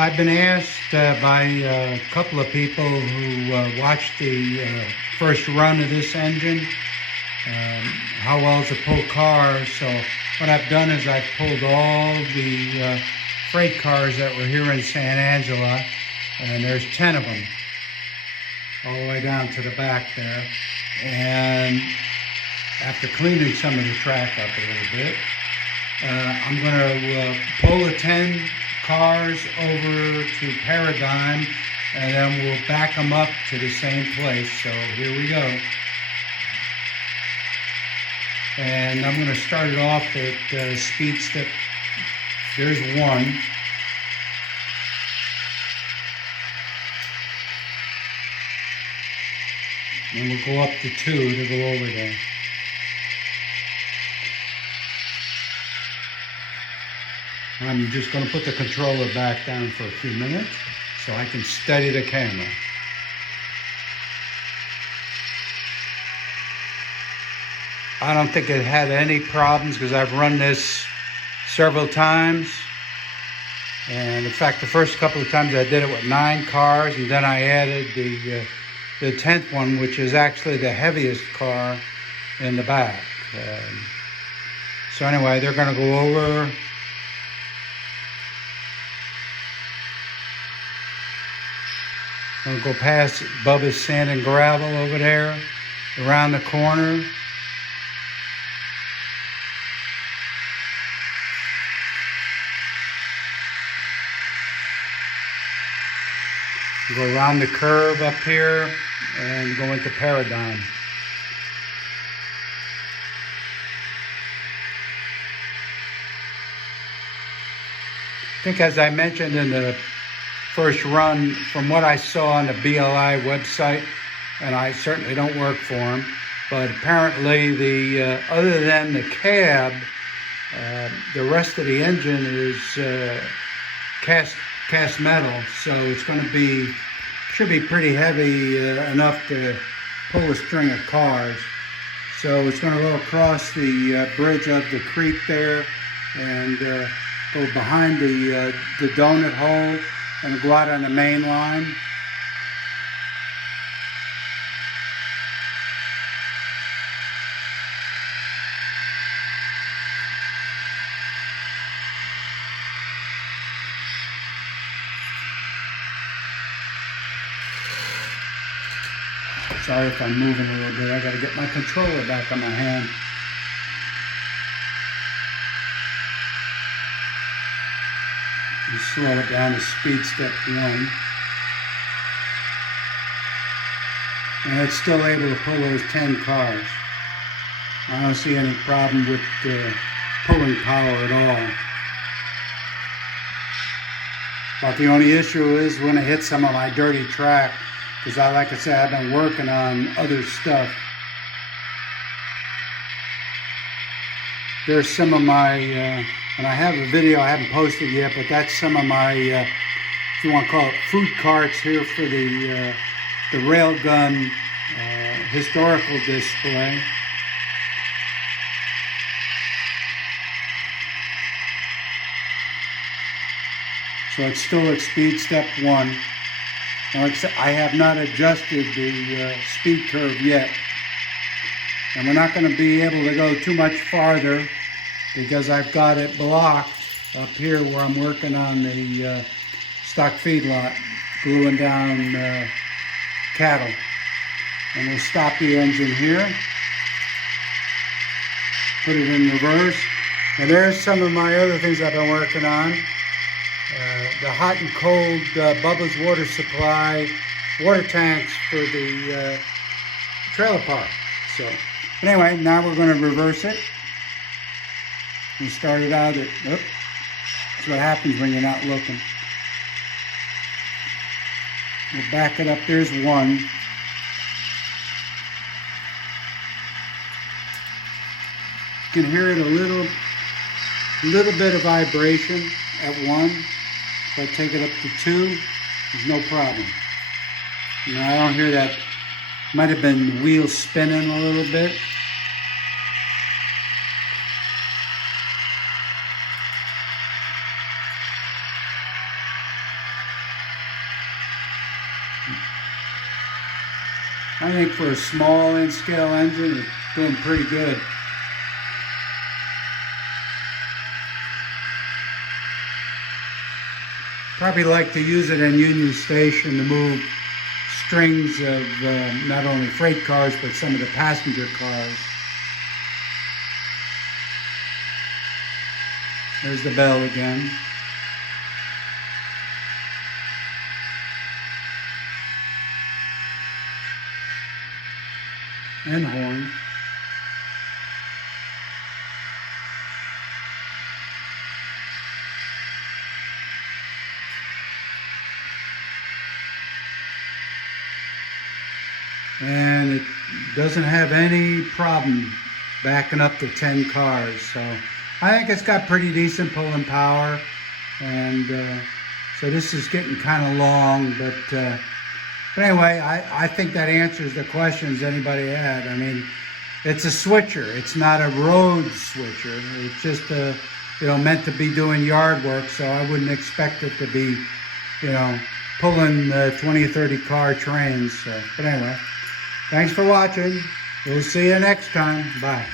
I've been asked by a couple of people who watched the first run of this engine, how well to pull cars. So what I've done is I've pulled all the freight cars that were here in San Angelo, and there's 10 of them, all the way down to the back there. And after cleaning some of the track up a little bit, I'm going to pull the 10 cars over to Paradigm, and then we'll back them up to the same place. So here we go. And I'm going to start it off at speed step. There's one. And we'll go up to 2 to go over there. I'm just going to put the controller back down for a few minutes so I can steady the camera. I don't think it had any problems because I've run this several times. And in fact, the first couple of times I did it with 9 cars, and then I added the 10th one, which is actually the heaviest car in the back. So anyway, they're going to go over. I'll go past Bubba's Sand and Gravel over there, around the corner. Go around the curve up here and go into Paradigm. I think, as I mentioned in the first run, from what I saw on the BLI website, and I certainly don't work for them, but apparently the other than the cab, the rest of the engine is cast metal, so it's going to be, should be pretty heavy enough to pull a string of cars. So it's going to go across the bridge of the creek there and go behind the donut hole and go out on the main line. Sorry if I'm moving a little bit. I got to get my controller back on my hand. And slow it down to speed step 1. And it's still able to pull those 10 cars. I don't see any problem with pulling power at all. But the only issue is when it hits some of my dirty track, because like I said, I've been working on other stuff. There's some of my, and I have a video I haven't posted yet, but that's some of my, if you want to call it, food carts here for the railgun historical display. So it's still at speed step 1. Now, I have not adjusted the speed curve yet, and we're not going to be able to go too much farther because I've got it blocked up here where I'm working on the stock feedlot, gluing down cattle. And we'll stop the engine here, put it in reverse, and there's some of my other things I've been working on. The hot and cold Bubba's water supply, water tanks for the trailer park. So anyway, now we're going to reverse it. We started out at, oops, that's what happens when you're not looking. We'll back it up, there's 1. You can hear it a little bit of vibration at 1. If I take it up to 2, there's no problem. Now I don't hear that. Might have been the wheels spinning a little bit. I think for a small N-Scale engine, it's doing pretty good. Probably like to use it in Union Station to move strings of not only freight cars, but some of the passenger cars. There's the bell again. And horn. And it doesn't have any problem backing up to 10 cars, so I think it's got pretty decent pulling power. And so this is getting kind of long, but anyway, I think that answers the questions anybody had. I mean, it's a switcher. It's not a road switcher. It's just meant to be doing yard work, so I wouldn't expect it to be, pulling 20 or 30 car trains. So, but anyway, thanks for watching. We'll see you next time. Bye.